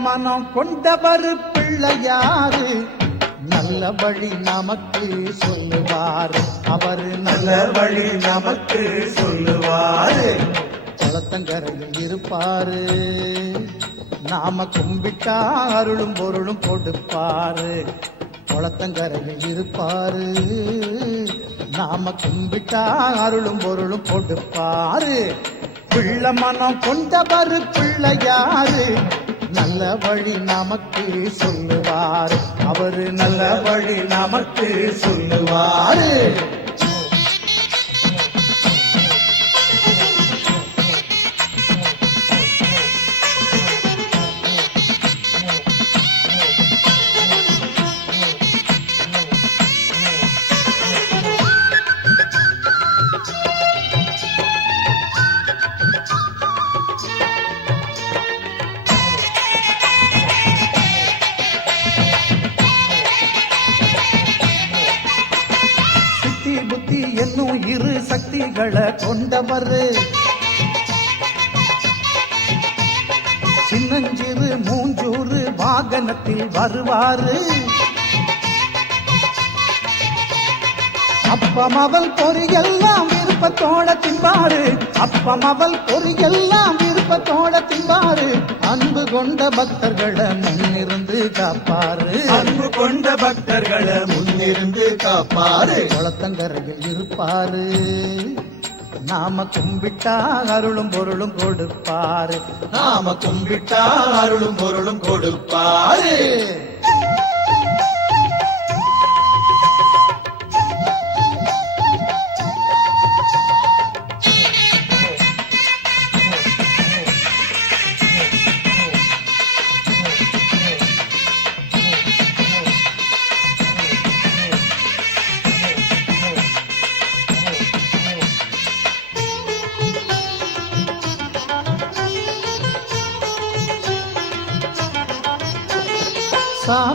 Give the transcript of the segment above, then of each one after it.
மனம் கொண்டவர் பிள்ளையாரு நல்ல வழி நமக்கு சொல்லுவார் அவர் நல்ல வழி நமக்கு சொல்லுவார் குளத்தங்கரையில் இருப்பாரு நாம கும்பிட்டா அருளும் பொருளும் கொடுப்பாரு குளத்தங்கரையில் இருப்பாரு நாம கும்பிட்டா அருளும் பொருளும் கொடுப்பாரு பிள்ளை மனம் கொண்டவர் பிள்ளையாரு நல்ல வழி நமக்கு சொல்லுவார் அவரு நல்ல வழி நமக்கு சொல்லுவாரு புத்தி என்னும் இரு சக்திகளை கொண்டவர் சின்னஞ்சிறு மூஞ்சூறு வாகனத்தில் வருவாரு அப்பம் அவள் பொறியெல்லாம் விருப்பத்தோட தின்பாரு அப்பம் அவள் பொறியெல்லாம் விருப்பத்தோட தின்பாரு அன்பு கொண்ட பக்தர்களை முன்னிருந்து காப்பாரு அன்பு கொண்ட பக்தர்களை முன்னிருந்து காப்பாரு குளத்தங்கரையில் இருப்பாரு நாம கும்பிட்டா அருளும் பொருளும் கொடுப்பாரு நாம கும்பிட்டா அருளும் பொருளும் கொடுப்பாரு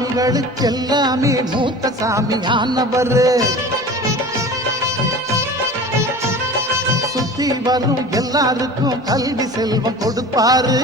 சாமிகளுக்கெல்லாமே மூத்த சாமியானவர் சுத்தி வரும் எல்லாருக்கும் கல்வி செல்வம் கொடுப்பாரு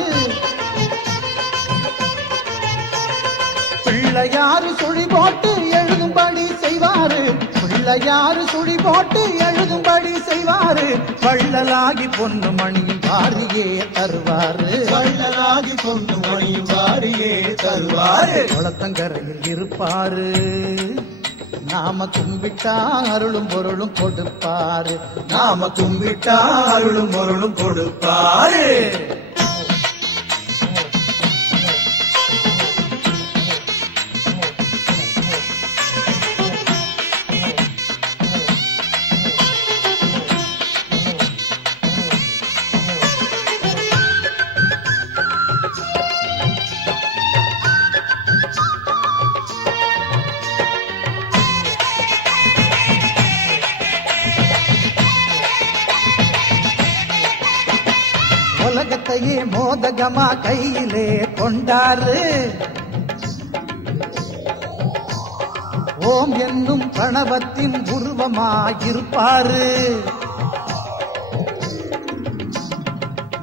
பிள்ளையாரு சுழி போட்டு எழுதும்படி செய்வாரு பிள்ளையாரு சுழி போட்டு எழுதும்படி செய்வாரு வள்ளலாகி பொண்ணு மணியும் வாரியே தருவாரு வள்ளலாகி பொண்ணு மணியும் வாரியே தருவாரு குளத்தங்கரையில் இருப்பாரு நாம கும்பிட்டா அருளும் பொருளும் கொடுப்பாரு நாம கும்பிட்டா அருளும் பொருளும் கொடுப்பாரு உலகத்தையே மோதகமா கையிலே கொண்டாரு ஓம் என்னும் கணவத்தின் உருவமாயிருப்பாரு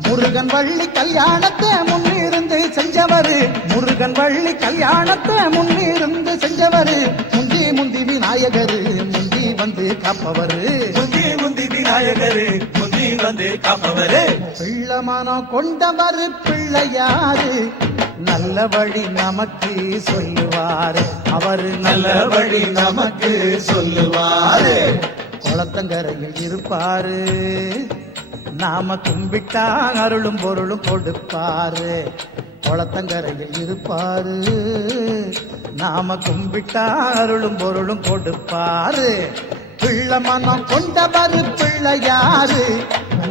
முருகன் வள்ளி கல்யாணத்தை முன்னிருந்து செஞ்சவரு முருகன் வள்ளி கல்யாணத்தை முன்னிருந்து செஞ்சவரு முந்தி முந்தி விநாயகரு முந்தி வந்து காப்பவரு முந்தி முந்தி விநாயகரு முந்தி வந்து காப்பவரு பிள்ளை மனம் கொண்டவர் பிள்ளையாரு நல்ல வழி நமக்கு சொல்லுவாரு அவரு நல்ல வழி நமக்கு சொல்லுவாரு குளத்தங்கரையில் இருப்பாரு நாம கும்பிட்டா அருளும் பொருளும் கொடுப்பாரு குளத்தங்கரையில் இருப்பாரு நாம கும்பிட்டா அருளும் பொருளும் கொடுப்பாரு பிள்ளை மனம் கொண்டவர் பிள்ளையாரு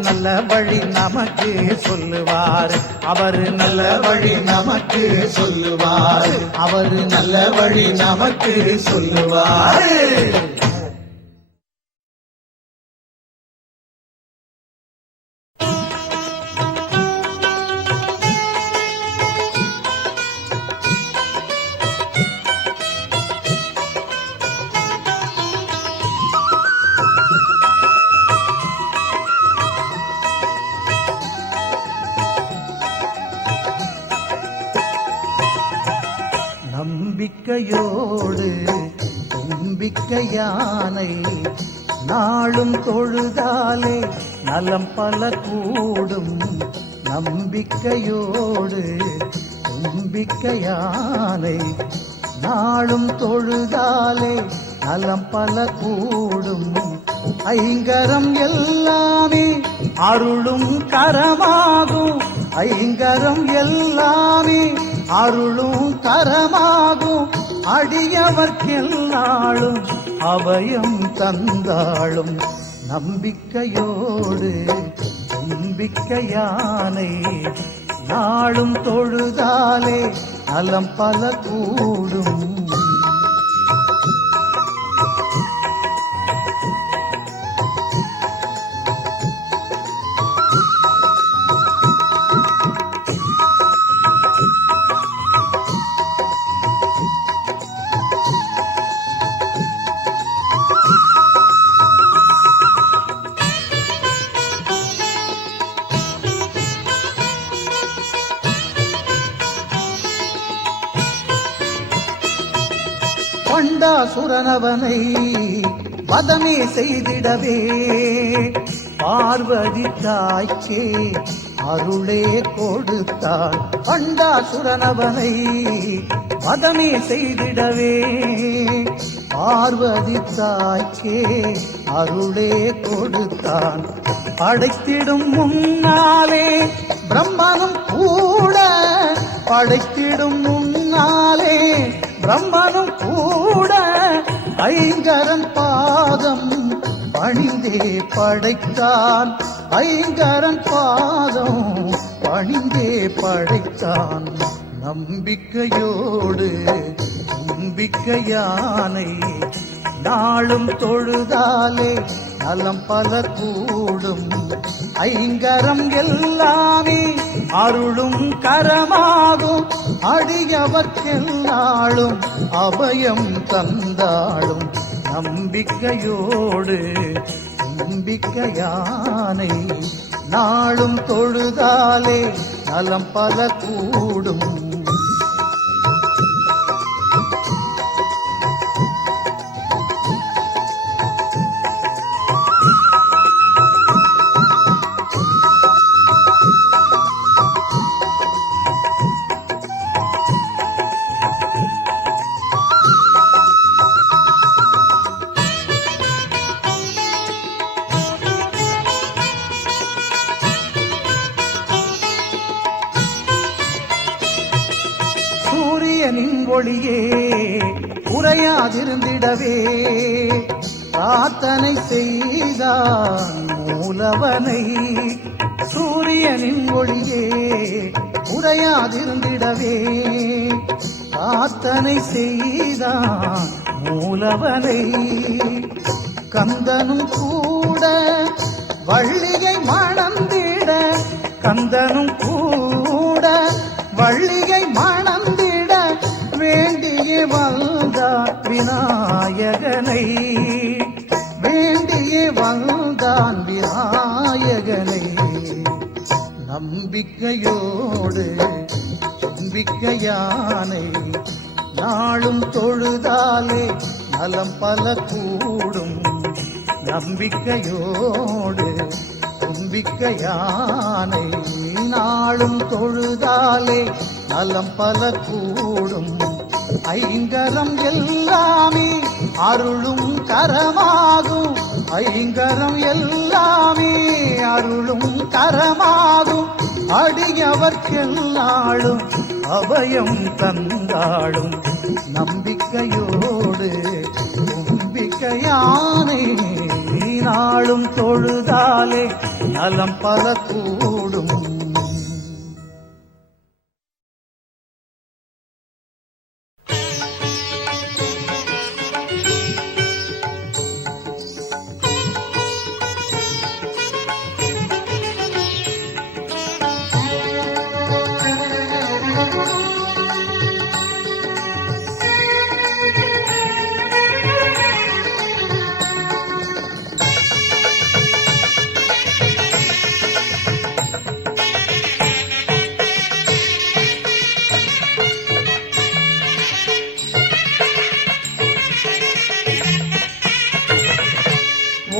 நல்ல வழி நமக்கு சொல்லுவாரு அவரு நல்ல வழி நமக்கு சொல்லுவாரு அவரு நல்ல வழி நமக்கு சொல்லுவாரு நம்பிக்கையோடு தும்பிக்கை யானை நாளும் தொழுதாலே நலம் பல கூடும். நம்பிக்கையோடு தும்பிக்கை யானை நாளும் தொழுதாலே நலம் பல கூடும். ஐங்கரம் எல்லாமே அருளும் கரமாகும். ஐங்கரம் எல்லாமே அருளும் கரமாகும். அடியவர்க்கெல்லாளும் அபயம் தந்தாளும். நம்பிக்கையோடு தும்பிக்கை யானை நாளும் தொழுதாலே நலம் பல கூடும். பண்டாசுரனவனை வதமே செய்திடவே பார்வதி தாய்க்கே அருளே கொடுத்தாள். பண்டாசுரனவனை வதமே செய்திடவே பார்வதி தாய்க்கே அருளே கொடுத்தான். படைத்திடும் முன்னாலே பிரம்மனும் கூட படைத்திடும் முன்னாலே பிரம்மனும் கூட ஐங்கரன் பாதம் பணிந்தே படைத்தான். ஐங்கரன் பாதம் பணிந்தே படைத்தான். நம்பிக்கையோடு தும்பிக்கை யானை நாளும் தொழுதாலே நலம் பல கூடும். ஐங்கரம் எல்லாமே அருளும் கரமாகும். அடியவர்க்கெல்லாளும் அபயம் தந்தாளும். நம்பிக்கையோடு தும்பிக்கை யானை நாளும் தொழுதாலே நலம் பல கூடும். சூரியனின் ஒளியே குறையாதிருந்திடவே பிரார்த்தனை செய்தான் மூலவனை. சூரியனின் ஒளியே குறையாதிருந்திடவே பிரார்த்தனை செய்தான் மூலவனை. கந்தனும் கூட வள்ளியை மணந்திட கந்தனும் கூட வள்ளியை மணந்திட வேண்டிய வந்தான் விநாயகனை. வேண்டிய வந்தான் விநாயகனை. நம்பிக்கையோடு தும்பிக்கை யானை நாளும் தொழுதாலே நலம் பல கூடும். நம்பிக்கையோடு தும்பிக்கை யானை நாளும் தொழுதாலே நலம் பல கூடும். ஐங்கரம் எல்லாமே அருளும் கரமாகும். ஐங்கரம் எல்லாமே அருளும் கரமாகும். அடியவர்க்கெல்லாளும் அபயம் தந்தாளும். நம்பிக்கையோடு தும்பிக்கை யானை நாளும் தொழுதாலே நலம் பல கூடும்.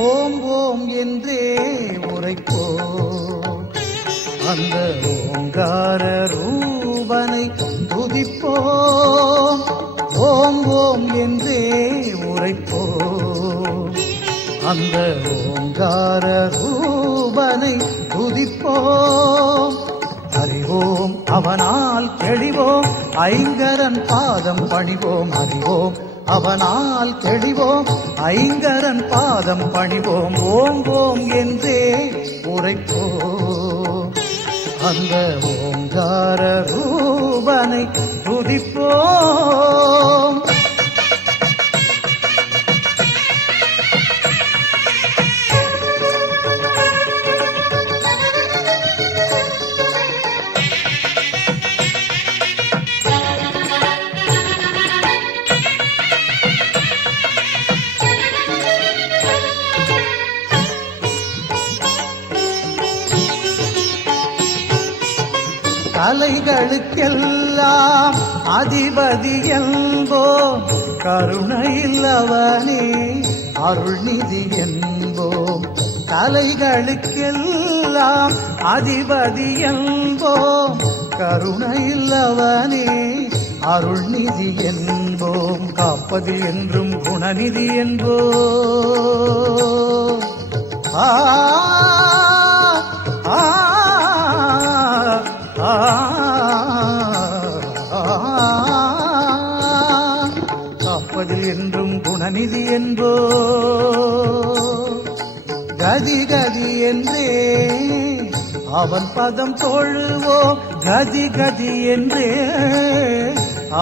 ஓம் ஓம் என்றே உரைப்போம் அந்த ஓங்கார ரூபனை துதிப்போம் ஓம் ஓம் என்றே உரைப்போம் அந்த ஓங்கார ரூபனை துதிப்போம் அறிவோம் அவனால் தெளிவோம் ஐங்கரன் பாதம் பணிவோம் அறிவோம் அவனால் தெளிவோம் ஐங்கரன் பாதம் பணிவோம் ஓம் ஓம் என்றே உரைப்போம் அந்த ஓங்கார ரூபனை துதிப்போம் கலைகளுக்கெல்லாம் அதிபதி என்போம் கருணையில் அவனே அருள்நிதி என்போம் கலைகளுக்கெல்லாம் அதிபதி என்போம் கருணையில் அவனே அருள்நிதி என்போம் காப்பது என்றும் குணநிதி என்போம் ஆ காப்பதில் என்றும் குணநிதி என்போ கதி கதி என்றே அவன் பதம் தொழுவோம் கதி கதி என்றே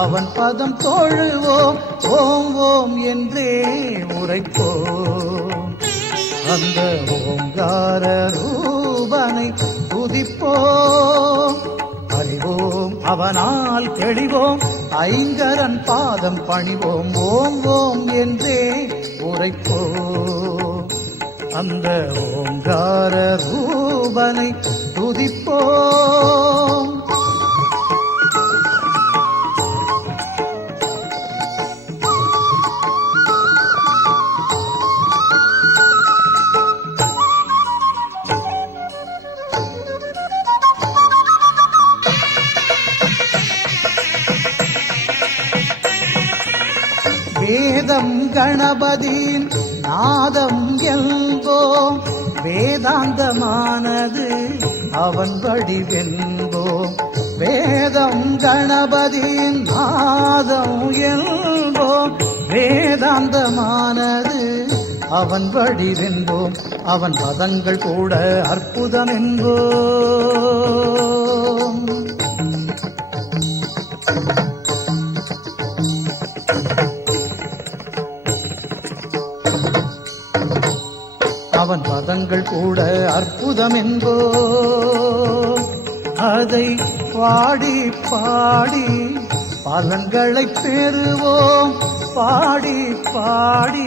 அவன் பதம் தொழுவோம் ஓம் ஓம் என்றே உரைப்போம் அந்த ஓங்கார ரூபனை துதிப்போம் அறிவோம் அவனால் தெளிவோம் ஐங்கரன் பாதம் பணிவோம் ஓம் ஓம் என்றே உரைப்போம் அந்த ஓங்கார ரூபனை துதிப்போம் வேதம் கணபதியின் நாதம் என்போம் வேதாந்தமானது அவன் வடிவென்போம் வேதம் கணபதியின் நாதம் என்போம் வேதாந்தமானது அவன் வடிவென்போம் அவன் பதங்கள் கூட அற்புதம் என்போம் அவன் பதங்கள் கூட அற்புதம் என்போ அதை பாடி பாடி பலன்களை பெறுவோம் பாடி பாடி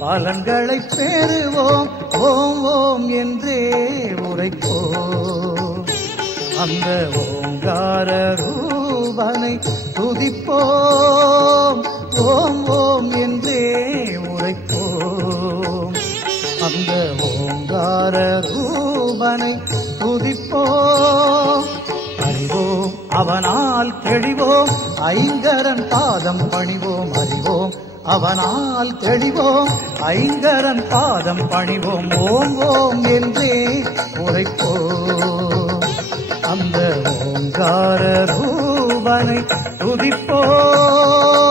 பலன்களை பெறுவோம் ஓம் ஓம் என்றே உரைப்போம் அந்த ஓங்கார ரூபனை துதிப்போம் ஓம் ஓம் என்றே உரைப்போம் அந்த ஓங்கார ரூபனை துதிப்போம் அறிவோம் அவனால் தெளிவோம் ஐங்கரன் பாதம் பணிவோம் அறிவோம் அவனால் தெளிவோம் ஐங்கரன் பாதம் பணிவோம் ஓம் ஓம் என்றே உரைப்போம் அந்த ஓங்கார ரூபனை துதிப்போம்